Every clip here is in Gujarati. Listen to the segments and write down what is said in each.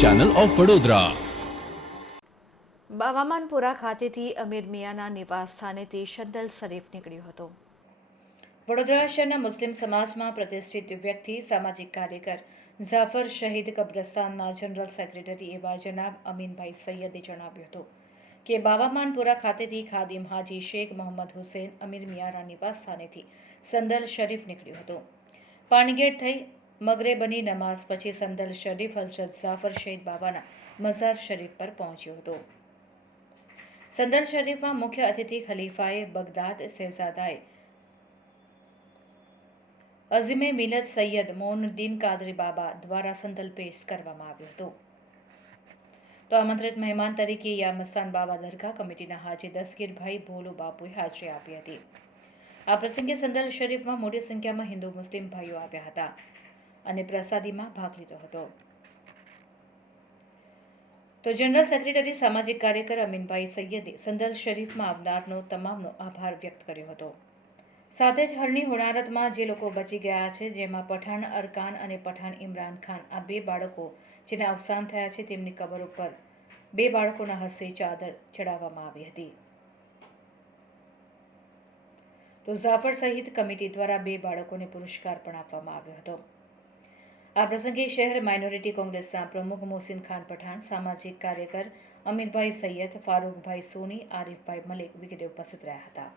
ચેનલ ઓફ વડોદરા બાવામાનપુરા ખાતેથી અમીર મિયાના નિવાસ સ્થાનેથી શદ્દલ શરીફ નીકળ્યો હતો. વડોદરા શહેરના મુસ્લિમ સમાજમાં પ્રતિષ્ઠિત વ્યક્તિ સામાજિક કાર્યકર ઝાફર શહીદ કબ્રસ્તાનના જનરલ સેક્રેટરી એવા જનાબ અમીનભાઈ સૈયદે જણાવ્યું હતું કે બાવામાનપુરા ખાતેથી ખાદિમ હાજી શેખ મોહમ્મદ હુસેન અમીર મિયાના નિવાસ સ્થાનેથી સંદલ શરીફ નીકળ્યું હતું. પાણીગેટ થઈ મગરેબની નમાઝ પછી સંદલ શરીફ હઝરત ઝાફર શહીદ બાબાના મઝાર શરીફ પર પહોંચ્યો હતો. સંદલ શરીફમાં મુખ્ય અતિથિ ખલીફાએ બગદાદ શહેઝાદાએ અઝીમે મિલત સૈયદ મોનુદ્દીન કાદરી બાબા દ્વારા સંદલ પેશ કરવામાં આવ્યો હતો. તો આમંત્રિત મહેમાન તરીકે યામસ્તાન બાબા દરગાહ કમિટીના હાજી દસગીરભાઈ ભોલુ બાપુએ હાજરી આપી હતી. આ પ્રસંગે સંદલ શરીફમાં મોટી સંખ્યામાં હિન્દુ મુસ્લિમ ભાઈઓ આવ્યા હતા. અને પ્રસાદીમાં ભાગ લીધો હતો. તો જનરલ સેક્રેટરી સામાજિક કાર્યકર અમીનભાઈ સૈયદે સંદલ શરીફમાં આવનારનો તમામનો આભાર વ્યક્ત કર્યો હતો. સાથે જ હરની હોનારતમાં જે લોકો બચી ગયા છે, જેમાં પઠાણ અરકાન અને પઠાણ ઇમરાન ખાન, આ બે બાળકો જેના અવસાન થયા છે તેમની કબર ઉપર બે બાળકોના હસ્તે ચાદર ચડાવવામાં આવી હતી. તો ઝાફર સહિત કમિટી દ્વારા બે બાળકોને પુરસ્કાર પણ આપવામાં આવ્યો હતો. આ પ્રસંગે શહેર માઇનોરિટી કોંગ્રેસના પ્રમુખ મોહસિન ખાન પઠાણ, સામાજિક કાર્યકર અમીરભાઈ સૈયદ, ફારૂકભાઈ સોની, આરીફભાઈ મલિક વગેરે ઉપસ્થિત રહ્યા હતા.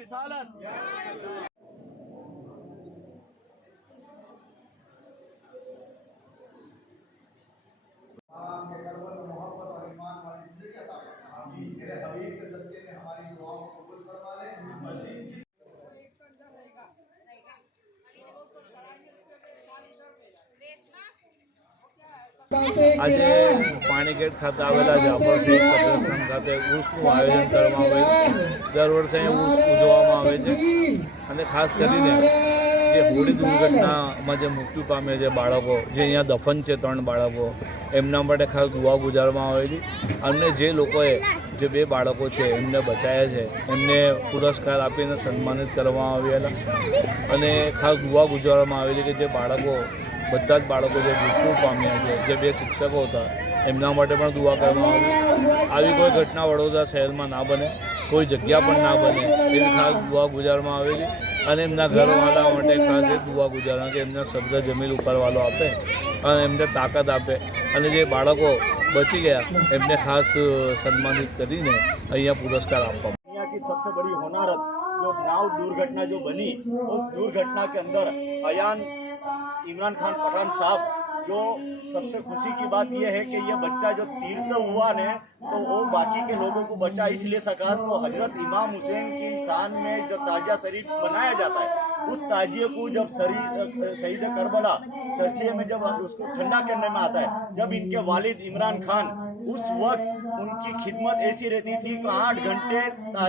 रिसालत આજે પાણીગેટ ખાતે આવેલા જાફરસિંહ કબ્રસ્તાન ખાતે ઉર્સનું આયોજન કરવામાં આવ્યું દર વર્ષે ઉર્સ ઉજવવામાં આવે છે. અને ખાસ કરીને જે હોળી દુર્ઘટનામાં જે મૃત્યુ પામે છે બાળકો, જે અહીંયા દફન છે ત્રણ બાળકો, એમના માટે ખાસ દુઆ ગુજારવામાં આવે છે અને જે લોકોએ, જે બે બાળકો છે, એમને બચાવ્યા છે, એમને પુરસ્કાર આપીને સન્માનિત કરવામાં આવેલા. અને ખાસ દુઆ ગુજારવામાં આવે છે કે જે બાળકો બધા જ બાળકો જે મૃત્યુ પામ્યા છે જે બે શિક્ષકો હતા એમના માટે પણ દુઆ કરવામાં આવી આવી કોઈ ઘટના વડોદરા શહેરમાં ના બને કોઈ જગ્યા પણ ના બને એવી ખાસ દુઆ ગુજારવામાં આવે છે અને એમના ઘરવાળા માટે ખાસ એ દુઆ ગુજારવા કે એમના શબ્દ જમીન ઉપરવાલો આપે અને એમને તાકાત આપે અને જે બાળકો બચી ગયા એમને ખાસ સન્માનિત કરીને અહીંયા પુરસ્કાર આપવામાં दुनिया की सबसे बड़ी होनारत जो नाव दुर्घटना जो बनी उस दुर्घटना के अंदर अयान इमरान खान पठान साहब, जो सबसे खुशी की बात यह है कि यह बच्चा जो तीर्थ हुआ ने तो वो बाकी के लोगों को बचा। इसलिए सका तो हज़रत इमाम हुसैन की शान में जो ताजिया शरीफ बनाया जाता है, उस ताजिए को जब शहीद करबला सरसिए में जब उसको ठंडा करने में आता है, जब इनके वालिद इमरान खान, उस वक्त उनकी खिदमत ऐसी रहती थी कि आठ घंटे